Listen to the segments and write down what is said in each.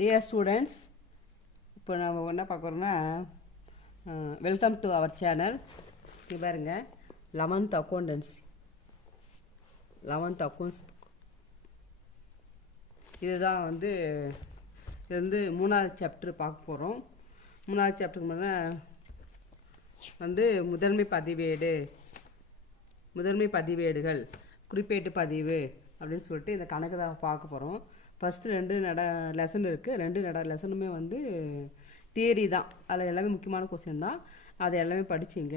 Dear students, இப்போ நம்ம என்ன பார்க்குறோன்னா வெல்கம் டு அவர் சேனல். இங்கே பாருங்க, 11th அக்கௌண்டன்சி, 11th அக்கௌண்ட்ஸ் இதுதான் இது வந்து 3வது சாப்டர் பார்க்க போகிறோம். 3வது சாப்டருக்கு முன்னாடி முதன்மை பதிவேடுகள், குறிப்பேட்டு பதிவு அப்படின்னு சொல்லிட்டு இந்த கணக்கு தான் பார்க்க போகிறோம். ஃபஸ்ட்டு 2 லெசன் இருக்குது. 2 லெசனுமே தியரி தான். அதில் எல்லாமே முக்கியமான கொஸ்டின் தான். அதை எல்லாமே படிச்சிங்க.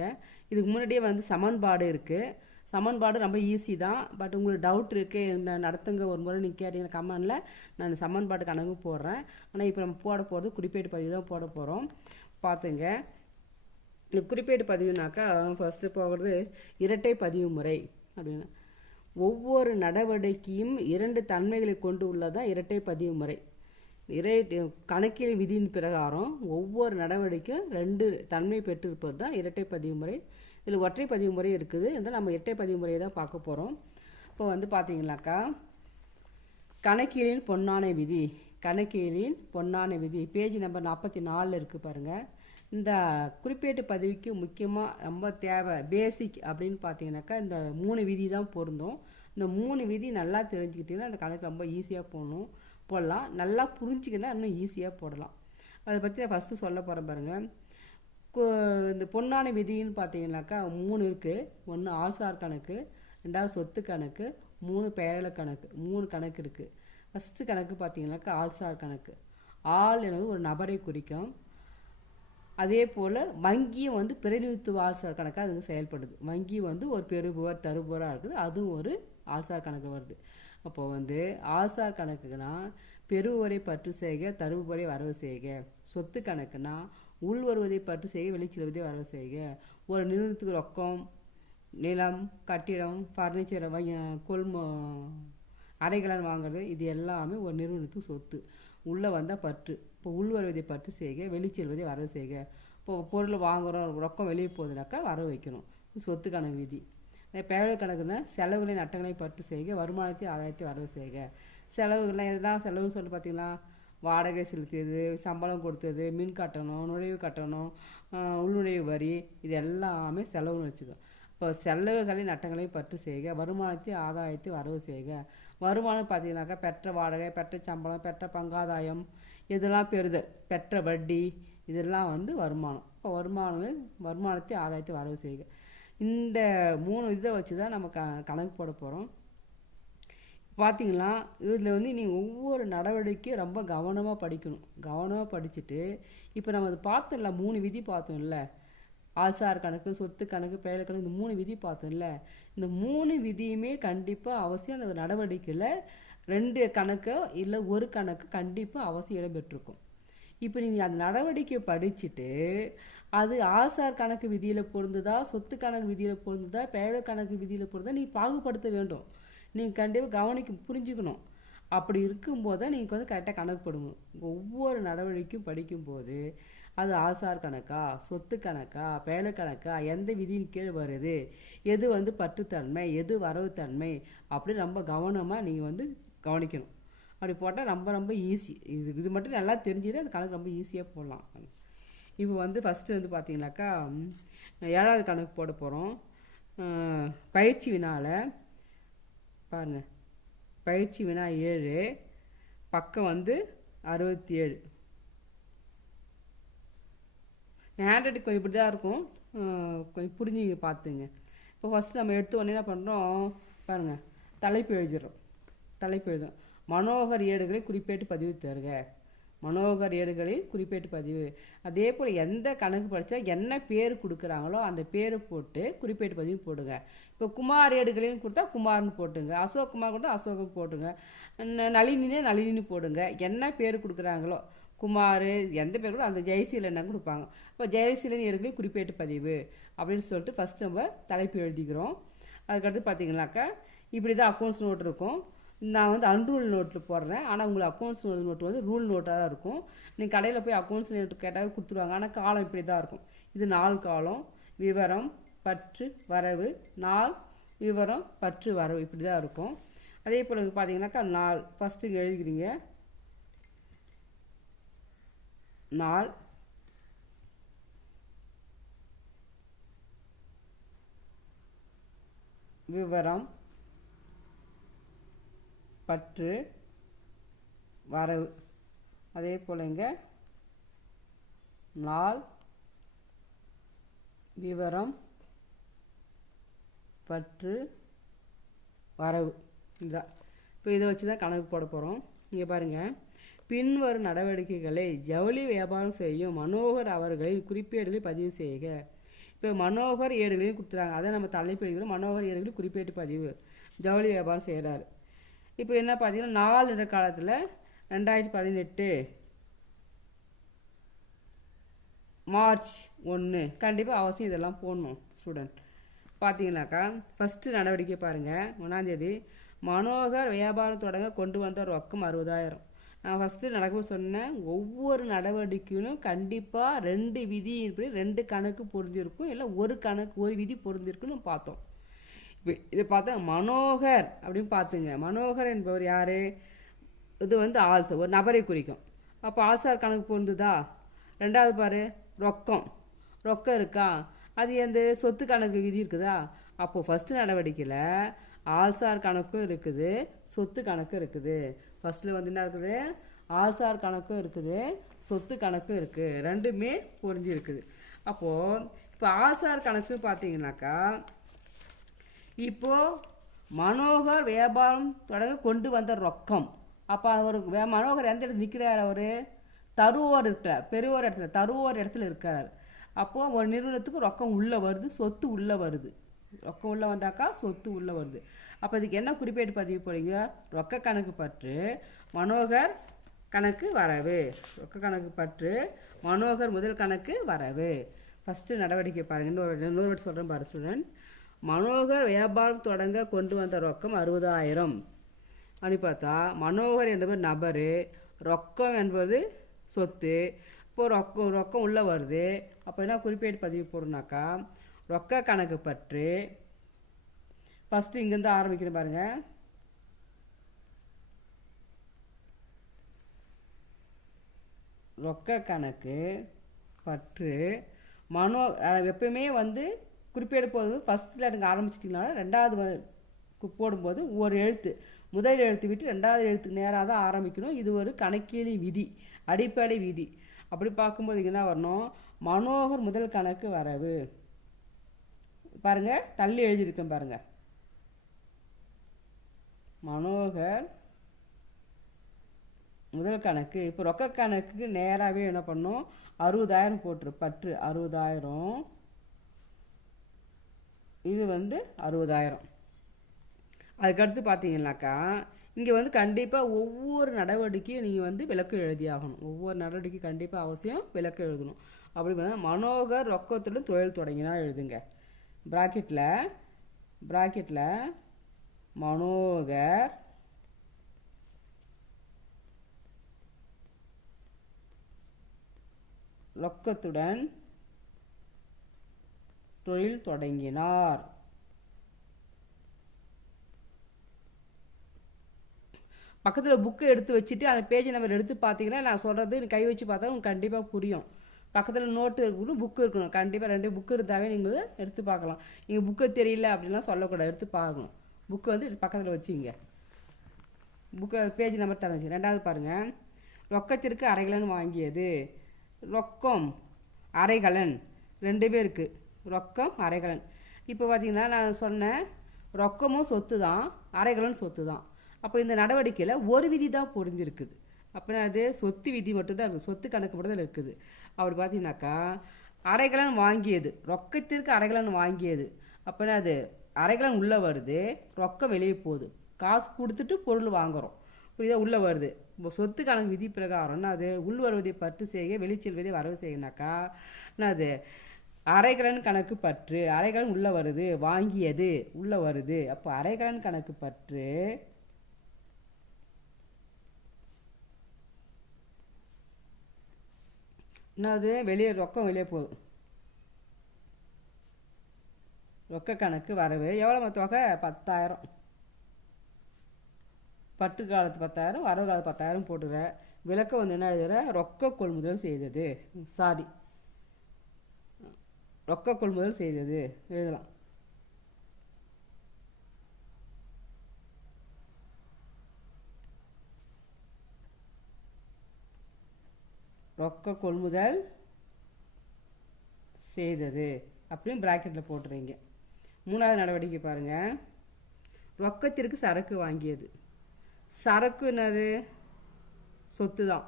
இதுக்கு முன்னாடியே சமன்பாடு இருக்குது. சமன்பாடு ரொம்ப ஈஸி தான். பட் உங்களுக்கு டவுட் இருக்குது, நடத்துங்க ஒரு முறை நீங்கள் கேட்டீங்கன்னா கமெண்டில் நான் இந்த சமன்பாடு கணக்கு போடுறேன். ஆனால் இப்போ நம்ம போட போகிறது குறிப்பேட்டு பதிவு தான் போட போகிறோம். பார்த்துங்க. இந்த குறிப்பேட்டு பதிவுனாக்கா ஃபஸ்ட்டு போகிறது இரட்டை பதிவு முறை அப்படின்னு. ஒவ்வொரு நடவடிக்கையும் 2 தன்மைகளை கொண்டு உள்ளதான் இரட்டை பதிவு முறை. கணக்கியல் விதியின் பிரகாரம் ஒவ்வொரு நடவடிக்கையும் 2 தன்மை பெற்றிருப்பது தான் இரட்டை பதிவு முறை. இதில் ஒற்றை பதிவு முறை இருக்குது. இருந்தால் நம்ம இரட்டை பதிவு முறையை தான் பார்க்க போகிறோம். இப்போ பார்த்தீங்கன்னாக்கா கணக்கியலின் பொன்னான விதி. கணக்கியலின் பொன்னான விதி பேஜ் நம்பர் 44 இருக்குது பாருங்கள். இந்த குறிப்பேட்டு பதிவுக்கு முக்கியமாக ரொம்ப தேவை பேசிக் அப்படின்னு பார்த்தீங்கன்னாக்கா இந்த 3 விதி தான் பொருந்தும். இந்த 3 விதி நல்லா தெரிஞ்சுக்கிட்டீங்கன்னா அந்த கணக்கு ரொம்ப ஈஸியாக போடலாம். நல்லா புரிஞ்சுக்கினா இன்னும் ஈஸியாக போடலாம். அதை பற்றி நான் ஃபஸ்ட்டு சொல்ல போகிறேன் பாருங்கள். இந்த பொன்னான விதின்னு பார்த்தீங்கன்னாக்கா 3 இருக்குது. 1 ஆள்சார் கணக்கு, 2வது சொத்து கணக்கு, 3 பெயரள கணக்கு, 3 கணக்கு இருக்குது. ஃபஸ்ட்டு கணக்கு பார்த்தீங்கன்னாக்கா ஆள்சார் கணக்கு. ஆள் என்பது ஒரு நபரை குறிக்கும். அதே போல் வங்கியும் பிரதிநிதித்துவ ஆள்சார் கணக்காக அது செயல்படுது. வங்கி ஒரு பெறுபவர் தருபவராக இருக்குது. அதுவும் ஒரு ஆள்சார் கணக்கு வருது. அப்போது ஆள்சார் கணக்குனா பெறுபவரை பற்று செய்க, தருபவரை வரவு செய்க. சொத்து கணக்குனா உள் வருவதை பற்று செய்க, வெளிச்செல்வதை வரவு செய்க. ஒரு நிறுவனத்துக்கு ரொக்கம், நிலம், கட்டிடம், ஃபர்னிச்சர், அறைகலன் வாங்குறது, இது எல்லாமே ஒரு நிறுவனத்துக்கு சொத்து. உள்ளே வந்தால் பற்று. இப்போ உள் வருவதை பற்று செய்க, வெளிச்செல்வதை வரவு செய்க. இப்போ பொருள் வாங்குகிறோம், ரொக்கம் வெளியே போகுதுனாக்கா வரவு வைக்கணும். சொத்து கணக்கு விதி. பெயரள கணக்குன்னா செலவுகளை நட்டங்களை பற்று செய்க, வருமானத்தை ஆதாயத்தை வரவு செய்க. செலவுகள்லாம் எதுதான் செலவுன்னு சொல்லி பார்த்தீங்கன்னா வாடகை செலுத்தியது, சம்பளம் கொடுத்தது, மின் கட்டணம், நுழைவு கட்டணம், உள்நுழைவு வரி, இது எல்லாமே செலவுன்னு வச்சுக்கோ. இப்போ செலவுகளை நட்டங்களை பற்று செய்க, வருமானத்தை ஆதாயத்தை வரவு செய்க. வருமானம் பார்த்தீங்கன்னாக்கா பெற்ற வாடகை, பெற்ற சம்பளம், பெற்ற பங்காதாயம், இதெல்லாம் பெறுதல், பெற்ற வட்டி, இதெல்லாம் வருமானம். இப்போ வருமானத்தை ஆதாயத்தை வரவு செய்க. இந்த 3 இதை வச்சு தான் நம்ம கணக்கு போட போகிறோம். பார்த்தீங்கன்னா இதில் நீங்கள் ஒவ்வொரு நடவடிக்கையும் ரொம்ப கவனமாக படிக்கணும். கவனமாக படிச்சுட்டு இப்போ நம்ம அது பார்த்தோம்ல, 3 விதி பார்த்தோம்ல, ஆள்சார் கணக்கு, சொத்து கணக்கு, பெயர் கணக்கு, இந்த 3 விதி பார்த்தோம்ல. இந்த 3 விதியுமே கண்டிப்பாக அவசியம் அந்த நடவடிக்கையில் 2 கணக்கு இல்லை 1 கணக்கு கண்டிப்பாக அவசியம் இடம்பெற்றிருக்கும். இப்போ நீங்கள் அந்த நடவடிக்கையை படிச்சுட்டு அது ஆள்சார் கணக்கு விதியில் பொருந்துதா, சொத்து கணக்கு விதியில் பொருந்துதா, பெயர் கணக்கு விதியில் பொருந்தா நீ பாகுபடுத்த வேண்டும். நீங்கள் கண்டிப்பாக புரிஞ்சுக்கணும். அப்படி இருக்கும்போது தான் நீங்கள் கரெக்டாக கணக்கு போடுங்க. ஒவ்வொரு நடவடிக்கையும் படிக்கும்போது அது ஆள்சார் கணக்கா, சொத்து கணக்கா, பெயர் கணக்கா, எந்த விதியின் கீழ் வருது, எது பற்றுத்தன்மை, எது வரவுத்தன்மை, அப்படி ரொம்ப கவனமாக நீங்கள் கவனிக்கணும். அப்படி போட்டால் ரொம்ப ஈஸி. இது மட்டும் நல்லா தெரிஞ்சுட்டு அந்த கணக்கு ரொம்ப ஈஸியாக போடலாம். இப்போ ஃபஸ்ட்டு பார்த்தீங்கன்னாக்கா 7வது கணக்கு போட போகிறோம். பயிற்சி வினாவில் பாருங்கள். பயிற்சி வினா 7, பக்கம் 67. ஹேண்ட் ரைட்டிங் கொஞ்சம் இப்படி தான் இருக்கும், கொஞ்சம் புரிஞ்சு பார்த்துங்க. இப்போ ஃபஸ்ட்டு நம்ம எடுத்து உடனே என்ன பண்ணுறோம் பாருங்கள், தலைப்பு எழுதிடுறோம். தலைப்பு எழுதும் மனோகர் ஏடுகளை குறிப்பேட்டு பதிவு தருக. மனோகர் ஏடுகளில் குறிப்பேட்டு பதிவு. அதே போல் எந்த கணக்கு படித்தா என்ன பேர் கொடுக்குறாங்களோ அந்த பேர் போட்டு குறிப்பேட்டு பதிவு போடுங்க. இப்போ குமார் ஏடுகளின்னு கொடுத்தா குமார்னு போட்டுங்க, அசோக் குமார் கொடுத்தா அசோக்னு போட்டுங்க, நளினின்னு போடுங்க. என்ன பேர் கொடுக்குறாங்களோ குமார் எந்த பேர் கூட அந்த ஜெயசீலன் கொடுப்பாங்க. இப்போ ஜெயசீலன் ஏடுகளில் குறிப்பேட்டு பதிவு அப்படின்னு சொல்லிட்டு ஃபஸ்ட்டு நம்ம தலைப்பு எழுதிக்கிறோம். அதுக்கடுத்து பார்த்தீங்கன்னாக்கா இப்படி தான் அக்கௌண்ட்ஸ் நோட் இருக்கும். நான் அன்ரூல் நோட்டில் போடுறேன். ஆனால் உங்களுக்கு அக்கௌண்ட்ஸ் நோட்டு ரூல் நோட்டாக தான் இருக்கும். நீங்கள் கடையில் போய் அக்கௌண்ட்ஸ் நோட்டு கேட்டால் கொடுத்துருவாங்க. ஆனால் காலம் இப்படி தான் இருக்கும். இது 4 காலம்: விவரம், பற்று, வரவு. நாள், விவரம், பற்று, வரவு, இப்படி தான் இருக்கும். அதே போல் பார்த்தீங்கன்னாக்கா நாள் ஃபஸ்ட்டு எழுதிக்கிறீங்க. நாள் விவரம் பற்று வரவு. அதே போலங்க நாள் விவரம் பற்று வரவு இதுதான். இப்போ இதை வச்சு தான் கணக்கு போட போகிறோம். இங்கே பாருங்கள், பின்வரும் நடவடிக்கைகளை ஜவுளி வியாபாரம் செய்யும் மனோகர் அவர்களின் குறிப்பேடுகளில் பதிவு செய்க. இப்போ மனோகர் ஏடுகளையும் கொடுத்துறாங்க, அதை நம்ம தலைப்பு எழுதிக்கிறோம். மனோகர் ஏடுகளில் குறிப்பேட்டு பதிவு, ஜவுளி வியாபாரம் செய்கிறாரு. இப்போ என்ன பார்த்தீங்கன்னா 4 காலத்தில் 2018 மார்ச் 1 கண்டிப்பாக அவசியம் இதெல்லாம் போடணும் ஸ்டூடெண்ட். பார்த்தீங்கன்னாக்கா ஃபஸ்ட்டு நடவடிக்கை பாருங்கள், 1ஆம் தேதி மனோகர் வியாபாரம் தொடங்க கொண்டு வந்த ரொக்கம் 60,000. நான் ஃபஸ்ட்டு நடக்கும்போது சொன்னேன், ஒவ்வொரு நடவடிக்கையிலும் கண்டிப்பாக 2 விதி 2 கணக்கு பொருந்திருக்கும், இல்லை ஒரு விதி பொருந்திருக்குன்னு பார்த்தோம். இப்போ இதை பார்த்தா மனோகர் அப்படின்னு பார்த்துங்க. மனோகர் என்பவர் யார்? இது வந்து ஆல்சார், ஒரு நபரை குறிக்கும். அப்போ ஆல்சார் கணக்கு பொருந்துதா? 2வது பாரு, ரொக்கம் இருக்கா? அது எந்த சொத்து கணக்கு விதி இருக்குதா? அப்போது ஃபஸ்ட்டு நடவடிக்கையில் ஆல்சார் கணக்கும் இருக்குது, சொத்து கணக்கும் இருக்குது. ஃபஸ்ட்டில் வந்து என்ன இருக்குது? ஆல்சார் கணக்கும் இருக்குது, சொத்து கணக்கும் இருக்குது, ரெண்டுமே பொருந்தி இருக்குது. அப்போது இப்போ ஆல்சார் கணக்கு பார்த்தீங்கன்னாக்கா, இப்போது மனோகர் வியாபாரம் தொடங்க கொண்டு வந்த ரொக்கம். அப்போ அவர் மனோகர் எந்த இடத்துல நிற்கிறார்? அவர் தருவோர் இருக்கிறார், பெருவோர் இடத்துல, தருவோர் இடத்துல இருக்கிறார். அப்போது ஒரு நிறுவனத்துக்கு ரொக்கம் உள்ளே வருது, சொத்து உள்ளே வருது. ரொக்கம் உள்ளே வந்தாக்கா சொத்து உள்ளே வருது. அப்போ இதுக்கு என்ன குறிப்பேட்டு பதிவு போடுங்க? ரொக்க கணக்கு பற்று மனோகர் கணக்கு வரவு, ரொக்க கணக்கு பற்று மனோகர் முதல் கணக்கு வரவு. ஃபஸ்ட்டு நடவடிக்கை பாருங்கள், இன்னொரு வாட்டி சொல்கிறேன் பாரு ஸ்டூடெண்ட். மனோகர் வியாபாரம் தொடங்க கொண்டு வந்த ரொக்கம் 60,000 அப்படி பார்த்தா, மனோகர் என்பது நபர், ரொக்கம் என்பது சொத்து. இப்போது ரொக்கம் உள்ளே வருது. அப்போ என்ன குறிப்பேட்டு பதிவு போடணுனாக்கா, ரொக்க கணக்கு பற்று ஃபஸ்ட்டு இங்கேருந்து ஆரம்பிக்கணும் பாருங்கள். ரொக்க கணக்கு பற்று எப்பயுமே வந்து குறிப்பேடு போது ஃபஸ்ட்டில் எனக்கு ஆரம்பிச்சிட்டிங்கனால 2வது போடும்போது ஒரு எழுத்து, முதல் எழுத்து விட்டு 2வது எழுத்துக்கு நேராக தான் ஆரம்பிக்கணும். இது ஒரு கணக்கியலி விதி, அடிப்படை விதி. அப்படி பார்க்கும்போது இங்கே என்ன வரணும்? மனோகர் முதல் கணக்கு வரவு. பாருங்கள், தள்ளி எழுதியிருக்கேன் பாருங்கள். மனோகர் முதல் கணக்கு. இப்போ ரொக்க கணக்குக்கு நேராகவே என்ன பண்ணணும்? 60,000 போட்டுரு. பற்று 60,000, இது வந்து 60,000. அதுக்கடுத்து பார்த்தீங்கன்னாக்கா, இங்கே வந்து கண்டிப்பாக ஒவ்வொரு நடவடிக்கையும் நீங்கள் வந்து விளக்கு எழுதியாகணும். ஒவ்வொரு நடவடிக்கை கண்டிப்பாக அவசியம் விளக்கு எழுதணும். அப்படி பார்த்தா மனோகர் ரொக்கத்துடன் தொழில் தொடங்கினா எழுதுங்க. ப்ராக்கெட்டில் மனோகர் ரொக்கத்துடன் தொழில் தொடங்கினார். பக்கத்தில் புக்கு எடுத்து வச்சுட்டு அந்த பேஜ் நம்பர் எடுத்து பார்த்தீங்கன்னா, நான் சொல்கிறது கை வச்சு பார்த்தா உங்களுக்கு கண்டிப்பாக புரியும். பக்கத்தில் நோட்டு இருக்கணும், புக்கு இருக்கணும். கண்டிப்பாக 2 புக்கு இருந்தாவே நீங்கள் எடுத்து பார்க்கலாம். நீங்கள் புக்கு தெரியல அப்படின்லாம் சொல்லக்கூடாது, எடுத்து பார்க்கணும். புக்கு வந்து பக்கத்தில் வச்சுங்க. புக்கு பேஜ் நம்பர் தரச்சு. 2வது பாருங்கள், ரொக்கத்திற்கு அரைகலன் வாங்கியது. ரொக்கம் அரைகலன் 2 இருக்குது. ரொக்கம் அரைகலன். இப்போ பார்த்தீங்கன்னா நான் சொன்னேன், ரொக்கமும் சொத்து தான், அரைகலன் சொத்து தான். அப்போ இந்த நடவடிக்கையில் ஒரு விதி தான் பொருந்திருக்குது. அப்படின்னா அது சொத்து விதி மட்டும்தான் இருக்குது, சொத்து கணக்கு மட்டும் தான் இருக்குது. அப்படி பார்த்தீங்கன்னாக்கா, அரைகலன் வாங்கியது, ரொக்கத்திற்கு அரைகலன் வாங்கியது. அப்படின்னா அது அரைகலன் உள்ளே வருது, ரொக்கம் வெளியே போகுது. காசு கொடுத்துட்டு பொருள் வாங்குகிறோம், புரியுதா? உள்ளே வருது. இப்போ சொத்து கணக்கு விதி பிரகாரம்னா அது உள் வருவதை பற்று செய்க, வெளிச்செல்வதை வரவு செய்யனாக்கா அது அரைகலன் கணக்கு பற்று. அரைகலன் உள்ளே வருது, வாங்கியது உள்ளே வருது. அப்போ அரைகலன் கணக்கு பற்று என்னது? வெளியே ரொக்கம் வெளியே போகுது. ரொக்க கணக்கு வரவு எவ்வளோ தொகை? 10,000. பற்று காலத்து 10,000 வரவு காலத்து 10,000 போட்டுக்கிறேன். விளக்கம் வந்து என்ன எழுதுகிற, ரொக்க கொள்முதல் செய்தது. சாரி, ரொக்க கொள்முதல் செய்தது எழுதலாம். ரொக்க கொள்முதல் செய்தது அப்படின்னு ப்ராக்கெட்டில் போட்டுறீங்க. மூணாவது நடவடிக்கை பாருங்கள். ரொக்கத்திற்கு சரக்கு வாங்கியது. சரக்கு என்னது, சொத்து தான்.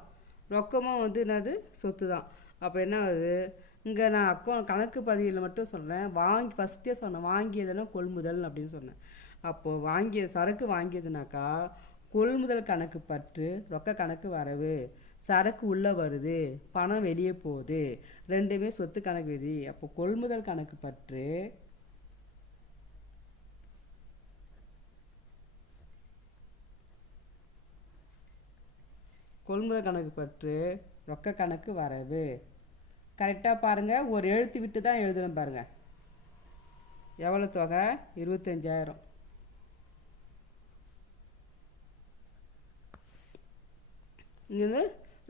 ரொக்கமும் வந்து என்னது, சொத்து தான். அப்போ என்ன ஆகுது, இங்கே நான் கணக்கு பதிவில் மட்டும் சொன்னேன். ஃபஸ்ட்டே சொன்னேன் வாங்கியதுன்னா கொள்முதல் அப்படின்னு சொன்னேன். அப்போது சரக்கு வாங்கியதுனாக்கா கொள்முதல் கணக்கு பற்று, ரொக்க கணக்கு வரவு. சரக்கு உள்ளே வருது, பணம் வெளியே போகுது, ரெண்டுமே சொத்து கணக்கு விதி. அப்போ கொள்முதல் கணக்கு பற்று ரொக்க கணக்கு வரவு. கரெக்டாக பாருங்கள், ஒரு எழுத்து விட்டு தான் எழுதணும் பாருங்கள். எவ்வளோ தொகை, 25,000. இங்கே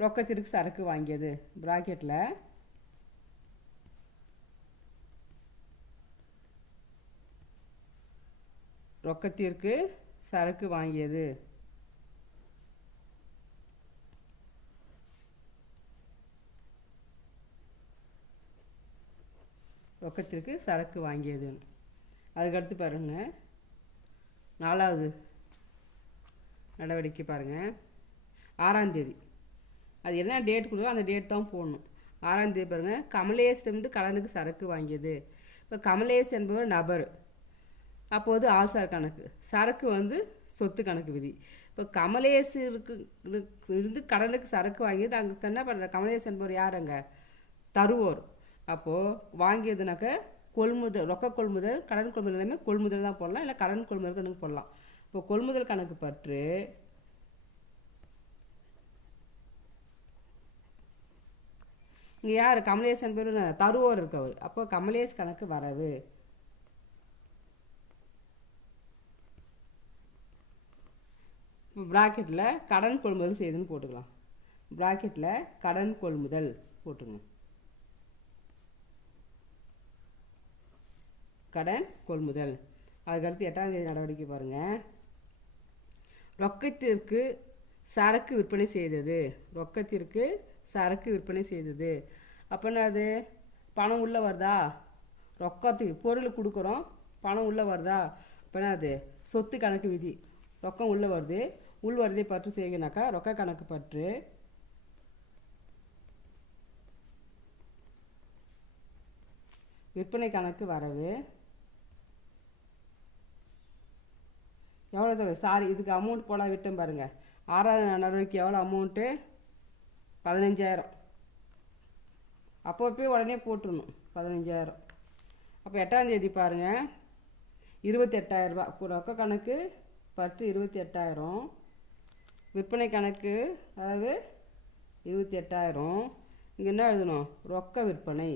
ரொக்கத்திற்கு சரக்கு வாங்கியது ப்ராக்கெட்டில் ரொக்கத்திற்கு சரக்கு வாங்கியது. ரொக்கத்திற்கு சரக்கு வாங்கியது. அதுக்கடுத்து பாருங்கள், நாலாவது நடவடிக்கை பாருங்கள். 6ஆம் தேதி, அது என்ன டேட் கொடுக்கோ அந்த டேட் தான் போடணும். 6ஆம் தேதி பாருங்கள். கமலேஷிடமிருந்து கடனுக்கு சரக்கு வாங்கியது. இப்போ கமலேஷ் என்பவர் நபர், அப்போது ஆள்சார் கணக்கு. சரக்கு வந்து சொத்து கணக்கு விதி. இப்போ கமலேஷ் இருந்து கடனுக்கு சரக்கு வாங்கியது. அங்கே என்ன பண்ணுற, கமலேஷ் என்பவர் யார், அங்கே தருவோர். அப்போது வாங்கியதுனாக்க கொள்முதல், ரொக்க கொள்முதல், கடன் கொள்முதல் எல்லாமே கொள்முதல் தான் போடலாம், இல்லை கடன் கொள்முதல் கணக்கு போடலாம். இப்போ கொள்முதல் கணக்கு பற்று இங்கே யார், கமலேஷ் என்பவர் தருவோர் இருக்கவர். அப்போ கமலேஷ் கணக்கு வரவு. இப்போ ப்ராக்கெட்டில் கடன் கொள்முதல் செய்துன்னு போட்டுக்கலாம். ப்ராக்கெட்டில் கடன் கொள்முதல் போட்டுங்க. கடன் கொள்முதல். அதுக்கடுத்து 8ஆம் தேதி நடவடிக்கை பாருங்கள். ரொக்கத்திற்கு சரக்கு விற்பனை செய்தது. ரொக்கத்திற்கு சரக்கு விற்பனை செய்தது. அப்போனா அது பணம் உள்ளே வருதா, ரொக்கத்துக்கு பொருள் கொடுக்குறோம், பணம் உள்ளே வருதா. அப்போனா அது சொத்து கணக்கு விதி. ரொக்கம் உள்ளே வருது, உள் வருதை பற்று செய்யனாக்கா ரொக்க கணக்கு பற்று விற்பனை கணக்கு வரவு. எவ்வளோ தொகை, சாரி இதுக்கு அமௌண்ட் போட விட்டேன் பாருங்கள். 6ஆவது நடவடிக்கை எவ்வளோ அமௌண்ட்டு, 15,000. அப்போ போய் உடனே போட்டுடணும் 15,000. அப்போ 8ஆம் தேதி பாருங்கள், 28,000 ரூபா. ரொக்க கணக்கு பற்று 28,000, விற்பனை கணக்கு அதாவது 28,000. இங்கே என்ன எழுதணும், ரொக்க விற்பனை.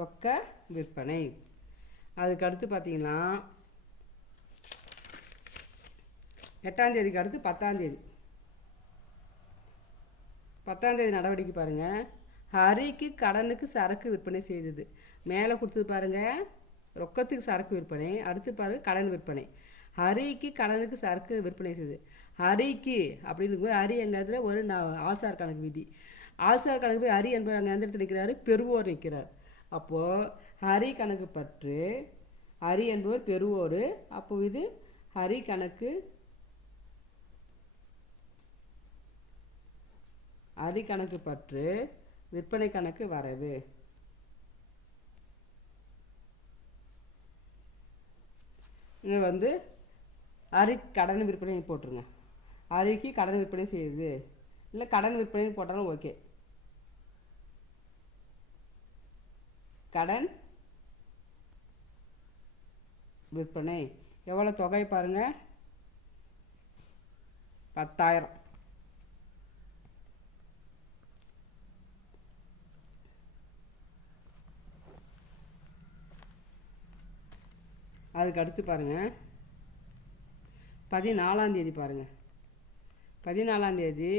ரொக்க விற்பனை. அதுக்கு பார்த்தீங்கன்னா 8ஆம் தேதிக்கு அடுத்து 10ஆம் தேதி. 10ஆம் தேதி நடவடிக்கை பாருங்கள். ஹரிக்கு கடனுக்கு சரக்கு விற்பனை செய்தது. மேலே கொடுத்தது பாருங்கள், ரொக்கத்துக்கு சரக்கு விற்பனை. அடுத்து பாருங்கள் கடன் விற்பனை. ஹரிக்கு கடனுக்கு சரக்கு விற்பனை செய்தது. ஹரிக்கு அப்படின்னு ஹரி எங்கள் இடத்துல ஒரு ஆள்சார் கணக்கு விதி. ஆள்சார் கணக்கு போய் ஹரி என்பவர் அங்கே எந்த இடத்துல நிற்கிறாரு, பெறுவோர் நிற்கிறார். அப்போது ஹரி கணக்கு பற்று, ஹரி என்பவர் பெறுவோர். அப்போது இது ஹரி கணக்கு, ஹரி கணக்கு பற்று விற்பனை கணக்கு வரவு. இங்கே வந்து ஹரி கடன் விற்பனை போட்டுருங்க. ஹரிக்கு கடன் விற்பனை செய்யுது, இல்லை கடன் விற்பனை போட்டாலும் ஓகே. கடன் விற்பனை எவ்வளோ தொகை பாருங்கள், 10,000. அதுக்கு அடுத்து பாருங்கள் 14ஆம் தேதி பாருங்கள். 14ஆம் தேதி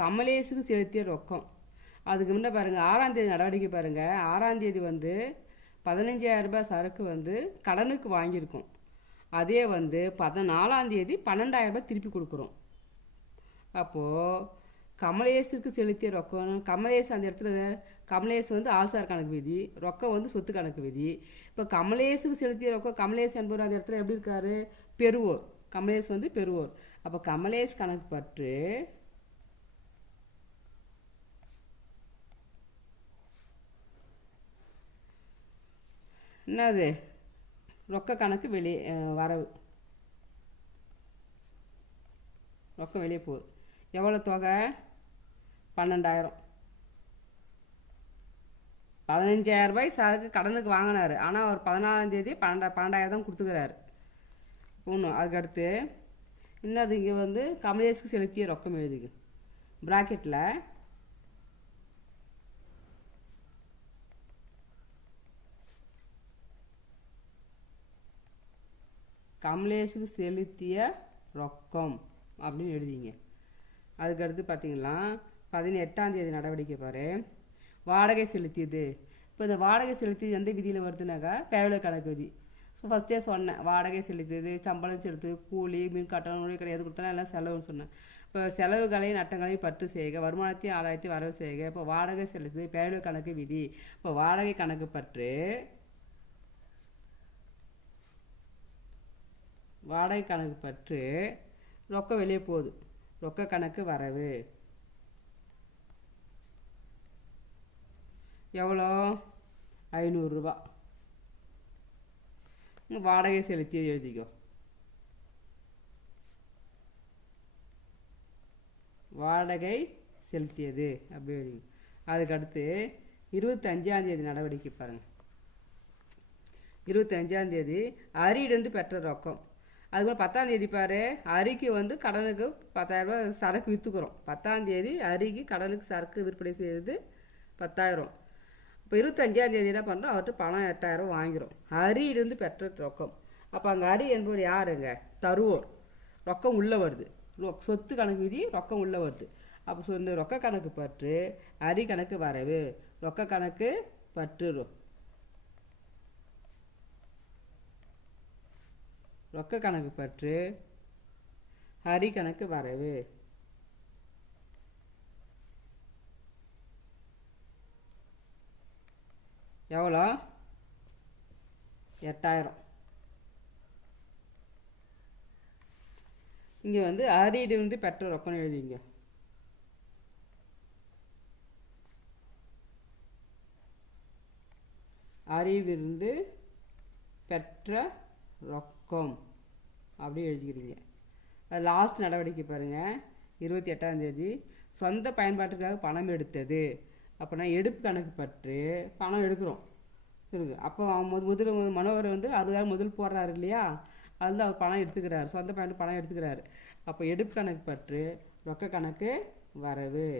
கமலேஷுக்கு செலுத்திய ரொக்கம். அதுக்கு முன்னே பாருங்கள் 6ஆம் தேதி நடவடிக்கை பாருங்கள். 6ஆம் தேதி வந்து 15,000 ரூபாய் சரக்கு வந்து கடனுக்கு வாங்கியிருக்கோம். அதே வந்து 14ஆம் தேதி 12,000 ரூபாய் திருப்பி கொடுக்குறோம். அப்போது கமலேஷுக்கு செலுத்திய ரொக்கம், கமலேஷ் அந்த இடத்துல கமலேஷ் வந்து ஆள்சார் கணக்கு விதி, ரொக்கம் வந்து சொத்து கணக்கு விதி. இப்போ கமலேஷுக்கு செலுத்திய ரொக்கம், கமலேஷ் என்பவர் அந்த இடத்துல எப்படி இருக்காரு? பெறுவோர். கமலேஷ் வந்து பெறுவோர். அப்போ கமலேஷ் கணக்கு பற்று என்னது? ரொக்க கணக்கு வெளியே வரவு, ரொக்கம் வெளியே போகுது. எவ்வளோ தொகை? 12,000. 15,000 ரூபாய் சரக்கு கடனுக்கு வாங்கினார். ஆனால் அவர் 14ஆம் தேதி 12,000 தான் கொடுத்துக்கிறாரு. ஒன்று. அதுக்கடுத்து என்னது? இங்கே வந்து கமலேஷுக்கு செலுத்திய ரொக்கம் எழுதிக்கு ப்ராக்கெட்டில் கமலேஷுக்கு செலுத்திய ரொக்கம் அப்படின்னு எழுதிங்க. அதுக்கடுத்து பார்த்தீங்கன்னா 18ஆம் தேதி நடவடிக்கை பாரு. வாடகை செலுத்தியது. இப்போ இந்த வாடகை செலுத்தியது எந்த விதியில் வருதுனாக்கா பேவலை கணக்கு விதி. ஸோ ஃபஸ்ட்டே சொன்னேன், வாடகை செலுத்தியது, சம்பளம் செலுத்து, கூலி, மின் கட்டணம், நோய் கிடையாது கொடுத்தனா எல்லாம் செலவுன்னு சொன்னேன். இப்போ செலவுகளையும் நட்டங்களையும் பற்று செய்க, வருமானத்தையும் ஆதாயத்தையும் வரவு செய்க. இப்போ வாடகை செலுத்து பேவலை கணக்கு விதி. இப்போ வாடகை கணக்கு பற்று, வாடகை கணக்கு பற்று ரொக்கம் வெளியே போகுது. ரொக்க கணக்கு வரவு எவ்வளோ? 500 ரூபா. வாடகை செலுத்தியது எழுதிக்கோ. வாடகை செலுத்தியது அப்படி எழுதிக்கோ. அதுக்கடுத்து 25ஆம் தேதி நடவடிக்கை பாருங்கள். 25ஆம் தேதி அரியிலிருந்து பெற்ற ரொக்கம். அதுக்கப்புறம் 10ஆம் தேதி பாரு, அரிக்கு வந்து கடனுக்கு 10,000 ரூபாய் சரக்கு விற்றுக்குறோம். 10ஆம் தேதி அரிக்கு கடனுக்கு சரக்கு விற்பனை செய்கிறது 10,000. இப்போ 25ஆம் தேதி என்ன பண்ணுறோம்? அவர்கிட்ட பணம் 8,000 வாங்கிறோம். அரியிலிருந்து பெற்ற ரொக்கம். அப்போ அங்கே அரி என்பவர் யாருங்க? தருவோர். ரொக்கம் உள்ளே வருது. சொத்து கணக்கு விதி, ரொக்கம் உள்ளே வருது. அப்போ இந்த ரொக்க கணக்கு பற்று அரி கணக்கு வரவு. ரொக்க கணக்கு பற்று ரொக்க கணக்கு பற்று அரி கணக்கு வரவு. எவ்வளோ? 8,000. இங்கே வந்து அரியிலிருந்து பெற்ற ரொக்கம்னு எழுதிங்க. அரியிலிருந்து பெற்ற ரொக்கம் அப்படி எழுதிக்கிறீங்க. அது லாஸ்ட் நடவடிக்கை பாருங்கள். 28ஆம் தேதி சொந்த பயன்பாட்டுக்காக பணம் எடுத்தது. அப்போனா எடுப்பு கணக்கு பற்று பணம் எடுக்கிறோம் இருக்கு. அப்போ முதல் மனோகர் வந்து 60,000 முதல் போடுறாரு இல்லையா? அதில் அவர் பணம் எடுத்துக்கிறாரு, சொந்த பயன்பாட்டு பணம் எடுத்துக்கிறாரு. அப்போ எடுப்பு கணக்கு பற்று ரொக்க கணக்கு வரவு.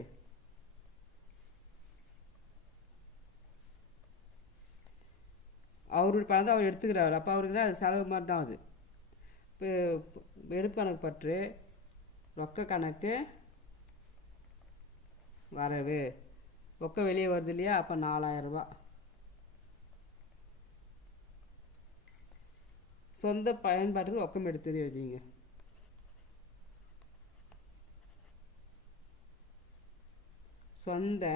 அவருடைய பணம் தான் அவர் எடுத்துக்கிறாரு. அப்போ அவருக்கு தான் அது செலவு மாதிரி தான் அது. இப்போ எடுப்பு கணக்கு பற்று ரொக்க கணக்கு வரவு. ரொக்கம் வெளியே வருது இல்லையா? அப்போ 4,000 ரூபா. சொந்த பயன்பாட்டுக்கு ரொக்கம் எடுத்தது எழுதிங்க. சொந்த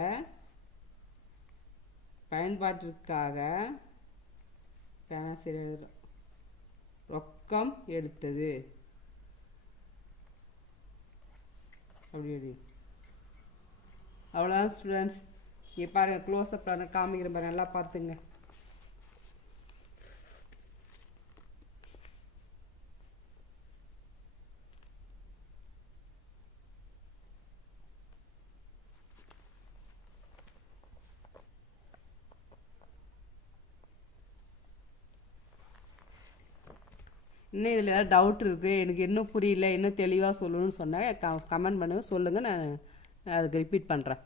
பயன்பாட்டிற்காக ரொக்கம் எடுத்தது அப்படி எழுதி. அவ்வளோதான் ஸ்டூடெண்ட்ஸ். இங்கே பாருங்கள், க்ளோஸ்அப் காமிக்கிற பாருங்கள், நல்லா பார்த்துங்க. இன்னும் இதில் ஏதாவது டவுட் இருக்குது, எனக்கு இன்னும் புரியல, இன்னும் தெளிவாக சொல்லணும்னு சொன்னால் கமெண்ட் பண்ணுங்கள், சொல்லுங்கள், நான் அதுக்கு ரிப்பீட் பண்ணுறேன்.